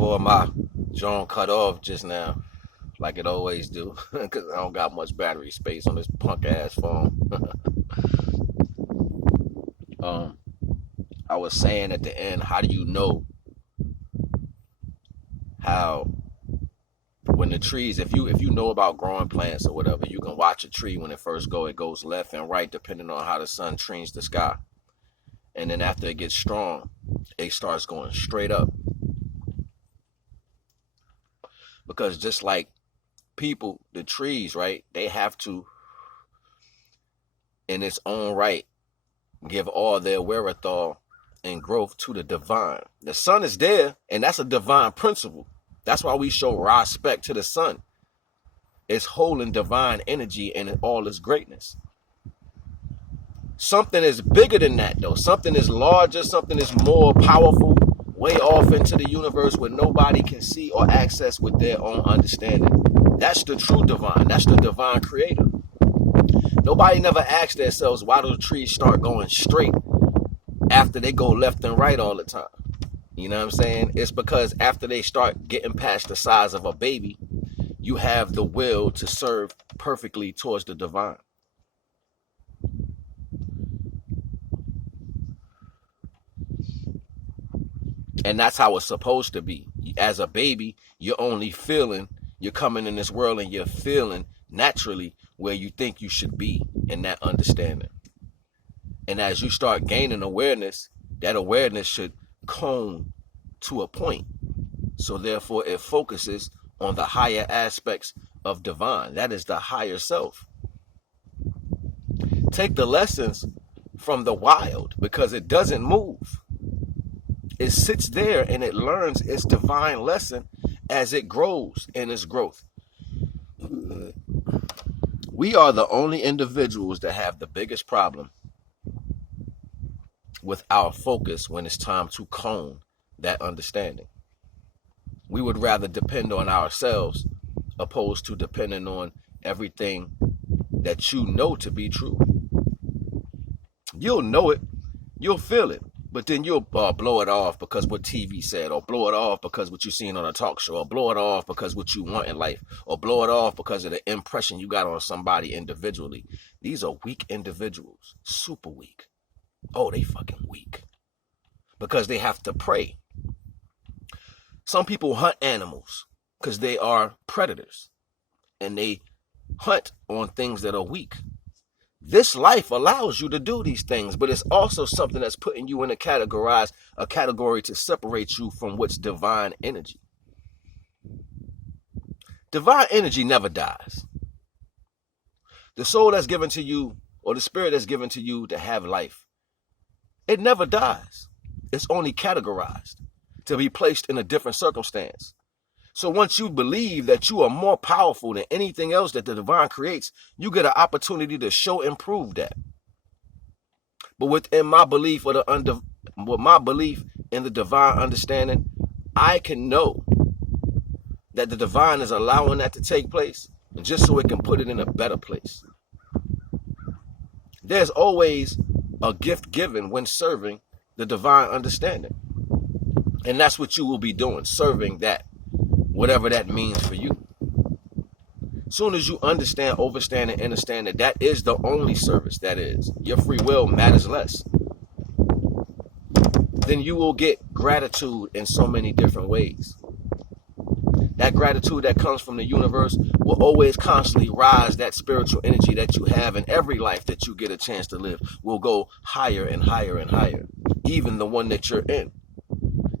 before my drone cut off just now, like it always do, because I don't got much battery space on this punk ass phone. um, I was saying at the end, how do you know how when the trees, if you know about growing plants or whatever, you can watch a tree when it first it goes left and right depending on how the sun treats the sky, and then after it gets strong, it starts going straight up. Because just like people, the trees, right, they have to, in its own right, give all their wherewithal and growth to the divine. The sun is there, and that's a divine principle. That's why we show respect to the sun. It's holding divine energy and all its greatness. Something is bigger than that, though. Something is larger, something is more powerful, way off into the universe where nobody can see or access with their own understanding. That's the true divine. That's the divine creator. Nobody never asks themselves, why do the trees start going straight after they go left and right all the time? You know what I'm saying? It's because after they start getting past the size of a baby, you have the will to serve perfectly towards the divine. And that's how it's supposed to be. As a baby, you're only feeling, you're coming in this world and you're feeling naturally where you think you should be in that understanding. And as you start gaining awareness, that awareness should cone to a point. So therefore it focuses on the higher aspects of divine. That is the higher self. Take the lessons from the wild because it doesn't move. It sits there and it learns its divine lesson as it grows in its growth. We are the only individuals that have the biggest problem with our focus when it's time to cone that understanding. We would rather depend on ourselves opposed to depending on everything that you know to be true. You'll know it, you'll feel it, but then you'll blow it off because what TV said, or blow it off because what you seen on a talk show, or blow it off because what you want in life, or blow it off because of the impression you got on somebody individually. These are weak individuals, super weak. Oh, they fucking weak because they have to prey. Some people hunt animals because they are predators and they hunt on things that are weak. This life allows you to do these things, but it's also something that's putting you in a category to separate you from what's divine energy. Divine energy never dies. The soul that's given to you, or the spirit that's given to you to have life, it never dies. It's only categorized to be placed in a different circumstance. So once you believe that you are more powerful than anything else that the divine creates, you get an opportunity to show and prove that. But within my belief with my belief in the divine understanding, I can know that the divine is allowing that to take place just so it can put it in a better place. There's always a gift given when serving the divine understanding. And that's what you will be doing, serving that, whatever that means for you. As soon as you understand, overstand, and understand that that is the only service that is, your free will matters less, then you will get gratitude in so many different ways. That gratitude that comes from the universe will always constantly rise. That spiritual energy that you have in every life that you get a chance to live will go higher and higher and higher, even the one that you're in.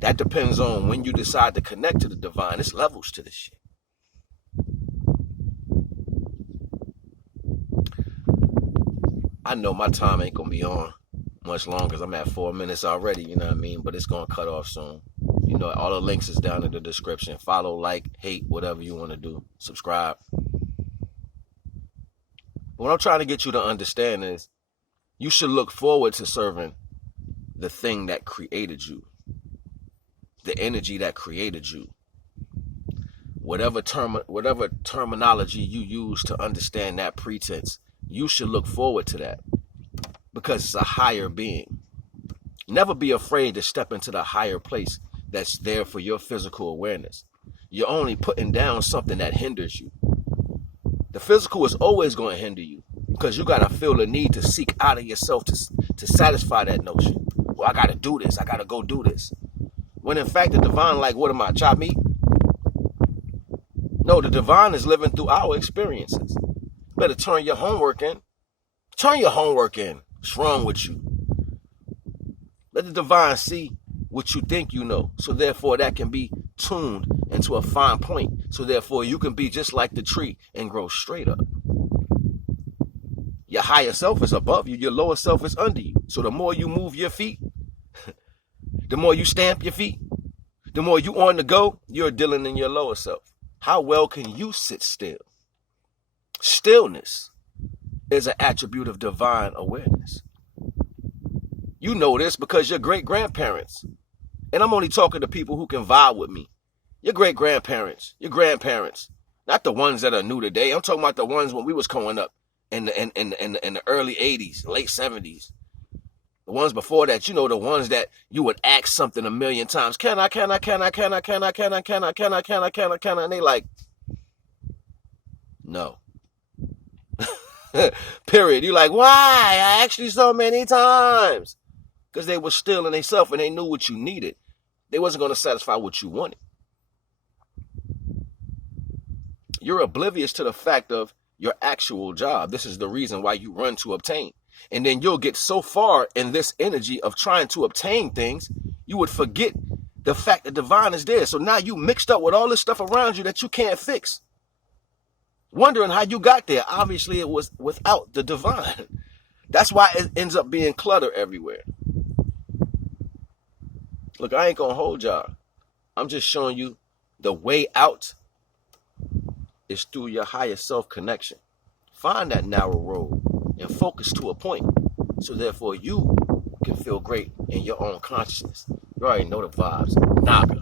That depends on when you decide to connect to the divine. It's levels to this shit. I know my time ain't gonna be on much longer because I'm at 4 minutes already, you know what I mean? But it's gonna cut off soon. You know, all the links is down in the description. Follow, like, hate, whatever you want to do. Subscribe. What I'm trying to get you to understand is you should look forward to serving the thing that created you. The energy that created you. Whatever terminology you use to understand that pretense, you should look forward to that because it's a higher being. Never be afraid to step into the higher place that's there for your physical awareness. You're only putting down something that hinders you. The physical is always going to hinder you because you got to feel the need to seek out of yourself to satisfy that notion. Well, I got to do this. I got to go do this. When in fact, the divine, like, what am I, chop meat? No, the divine is living through our experiences. Better turn your homework in. Turn your homework in. What's wrong with you? Let the divine see what you think you know. So therefore, that can be tuned into a fine point. So therefore, you can be just like the tree and grow straight up. Your higher self is above you. Your lower self is under you. So the more you move your feet, the more you stamp your feet, the more you on the go, you're dealing in your lower self. How well can you sit still? Stillness is an attribute of divine awareness. You know this because your great-grandparents, and I'm only talking to people who can vibe with me, your great-grandparents, your grandparents, not the ones that are new today. I'm talking about the ones when we was growing up in the early 80s, late 70s. The ones before that, you know, the ones that you would ask something a million times. Can I? And they like, no. Period. You like, why? I asked you so many times. Because they were still in themselves and they knew what you needed. They wasn't going to satisfy what you wanted. You're oblivious to the fact of your actual job. This is the reason why you run to obtain. And then you'll get so far in this energy of trying to obtain things, you would forget the fact that divine is there. So now you mixed up with all this stuff around you that you can't fix. Wondering how you got there. Obviously, it was without the divine. That's why it ends up being clutter everywhere. Look, I ain't going to hold y'all. I'm just showing you the way out is through your higher self connection. Find that narrow road and focus to a point. So therefore, you can feel great in your own consciousness. You already know the vibes. NAGA.